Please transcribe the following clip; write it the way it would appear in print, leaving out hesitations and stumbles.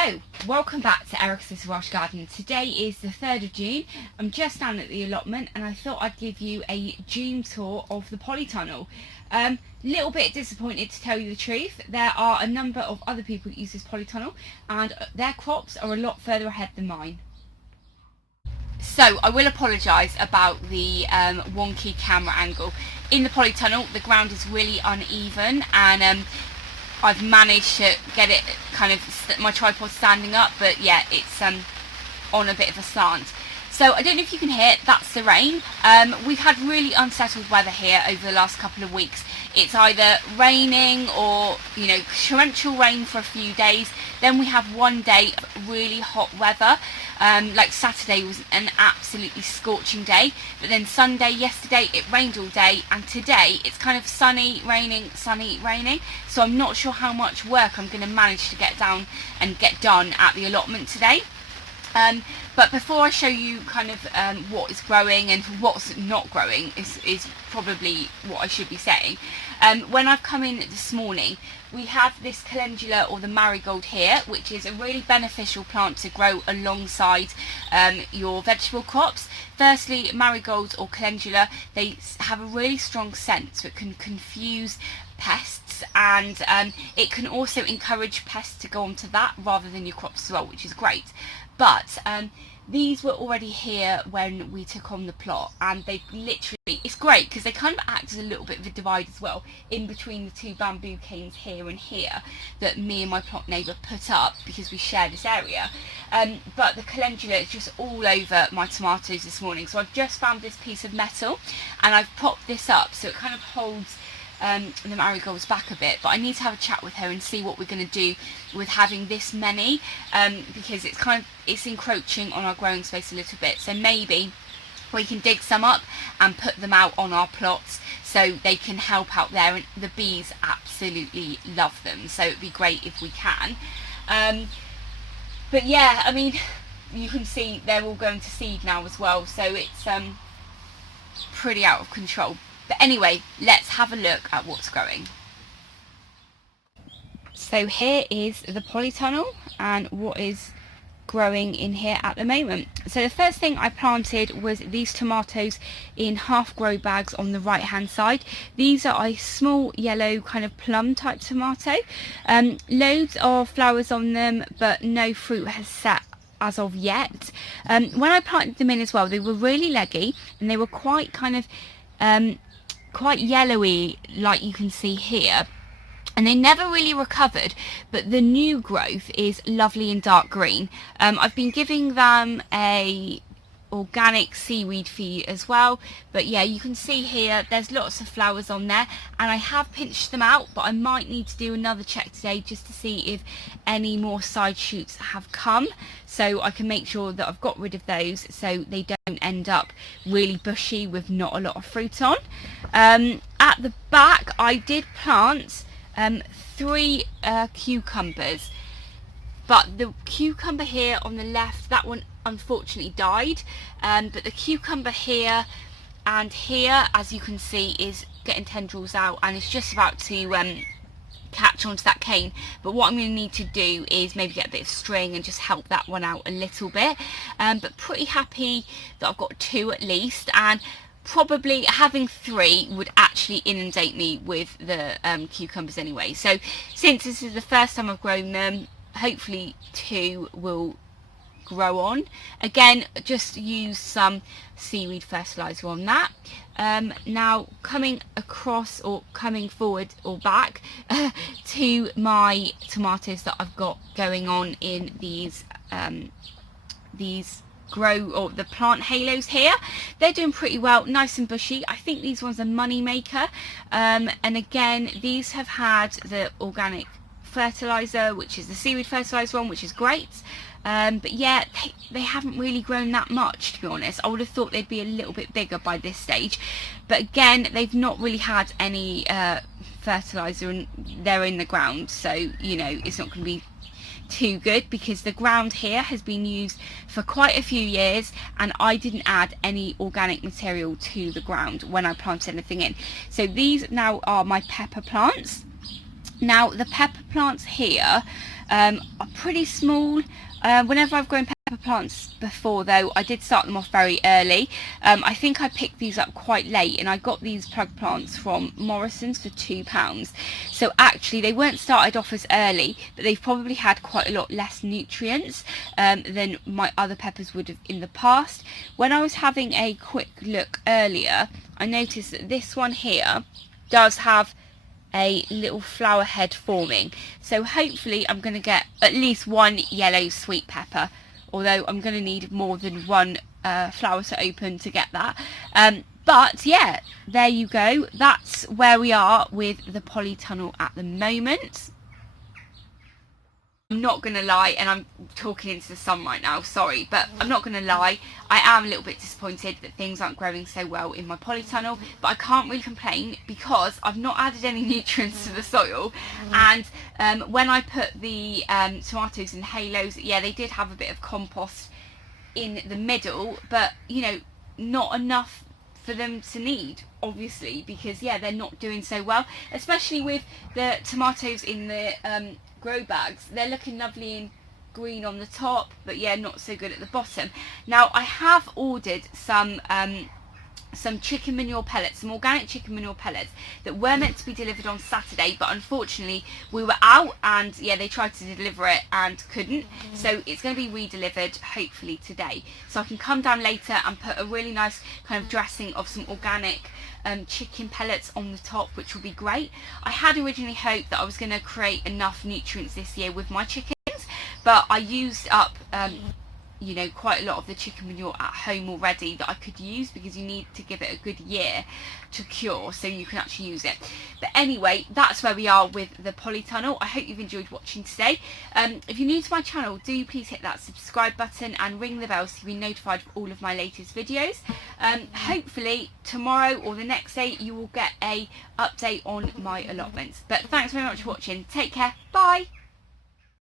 Hello, welcome back to Eric's Welsh Garden. Today is the 3rd of June. I'm just down at the allotment and I thought I'd give you a June tour of the polytunnel. Little bit disappointed, to tell you the truth. There are a number of other people that use this polytunnel and their crops are a lot further ahead than mine. So I will apologise about the wonky camera angle. In the polytunnel the ground is really uneven and I've managed to get it kind of, my tripod standing up, but yeah, it's on a bit of a slant. So I don't know if you can hear, that's the rain. We've had really unsettled weather here over the last couple of weeks. It's either raining or, you know, torrential rain for a few days. Then we have one day of really hot weather. Like Saturday was an absolutely scorching day, but then Sunday, yesterday, it rained all day, and today it's kind of sunny, raining, so I'm not sure how much work I'm going to manage to get down and get done at the allotment today. But before I show you kind of what is growing and what's not growing is probably what I should be saying. When I've come in this morning, we have this calendula, or the marigold here, which is a really beneficial plant to grow alongside your vegetable crops. Firstly, marigolds or calendula, they have a really strong scent, so it can confuse pests, and it can also encourage pests to go onto that rather than your crops as well, which is great. But these were already here when we took on the plot, and they literally, it's great because they kind of act as a little bit of a divide as well in between the two bamboo canes here and here that me and my plot neighbour put up because we share this area. But the calendula is just all over my tomatoes this morning, so I've just found this piece of metal and I've propped this up so it kind of holds the marigolds back a bit. But I need to have a chat with her and see what we're going to do with having this many, because it's encroaching on our growing space a little bit. So maybe we can dig some up and put them out on our plots so they can help out there, and the bees absolutely love them, so it'd be great if we can. But yeah, I mean, you can see they're all going to seed now as well, so it's pretty out of control. But anyway, let's have a look at what's growing. So here is the polytunnel and what is growing in here at the moment. So the first thing I planted was these tomatoes in half grow bags on the right hand side. These are a small yellow kind of plum type tomato. Loads of flowers on them, but no fruit has set as of yet. When I planted them in as well, they were really leggy and they were quite kind of quite yellowy, like you can see here, and they never really recovered, but the new growth is lovely and dark green. I've been giving them a organic seaweed feed as well, but yeah, you can see here there's lots of flowers on there, and I have pinched them out, but I might need to do another check today just to see if any more side shoots have come, so I can make sure that I've got rid of those so they don't end up really bushy with not a lot of fruit on. At the back I did plant 3 cucumbers, but the cucumber here on the left, that one unfortunately died, but the cucumber here and here, as you can see, is getting tendrils out and it's just about to catch onto that cane. But what I'm going to need to do is maybe get a bit of string and just help that one out a little bit, but pretty happy that I've got 2 at least, and probably having 3 would actually inundate me with the cucumbers anyway. So since this is the first time I've grown them, hopefully 2 will grow on. Again, just use some seaweed fertilizer on that. Now coming across, or coming forward or back to my tomatoes that I've got going on in these grow, or the plant halos here, they're doing pretty well, nice and bushy. I think these ones are money maker, and again these have had the organic fertilizer, which is the seaweed fertilizer one, which is great. But yeah, they haven't really grown that much, to be honest. I would have thought they'd be a little bit bigger by this stage, but again they've not really had any fertilizer and they're in the ground, so you know it's not going to be too good because the ground here has been used for quite a few years and I didn't add any organic material to the ground when I planted anything in. So these now are my pepper plants. Now the pepper plants here, are pretty small. Whenever I've grown pepper plants before, though, I did start them off very early. I think I picked these up quite late, and I got these plug plants from Morrison's for £2. So actually they weren't started off as early, but they've probably had quite a lot less nutrients than my other peppers would have in the past. When I was having a quick look earlier, I noticed that this one here does have a little flower head forming, so hopefully I'm going to get at least one yellow sweet pepper, although I'm going to need more than one flower to open to get that. But yeah, there you go. That's where we are with the polytunnel at the moment. I'm not going to lie, and I'm talking into the sun right now, sorry, but I'm not going to lie, I am a little bit disappointed that things aren't growing so well in my polytunnel, but I can't really complain because I've not added any nutrients to the soil. And when I put the tomatoes in halos, yeah, they did have a bit of compost in the middle, but you know, not enough for them to need, obviously, because yeah, they're not doing so well, especially with the tomatoes in the grow bags. They're looking lovely and green on the top, but yeah, not so good at the bottom. Now I have ordered some chicken manure pellets, some organic chicken manure pellets that were meant to be delivered on Saturday, but unfortunately we were out, and yeah, they tried to deliver it and couldn't, so it's going to be re-delivered hopefully today, so I can come down later and put a really nice kind of dressing of some organic chicken pellets on the top, which will be great. I had originally hoped that I was going to create enough nutrients this year with my chickens, but I used up you know, quite a lot of the chicken manure at home already that I could use, because you need to give it a good year to cure so you can actually use it. But anyway, that's where we are with the polytunnel. I hope you've enjoyed watching today. If you're new to my channel, do please hit that subscribe button and ring the bell so you'll be notified of all of my latest videos. Hopefully tomorrow or the next day you will get a update on my allotments. But thanks very much for watching. Take care. Bye.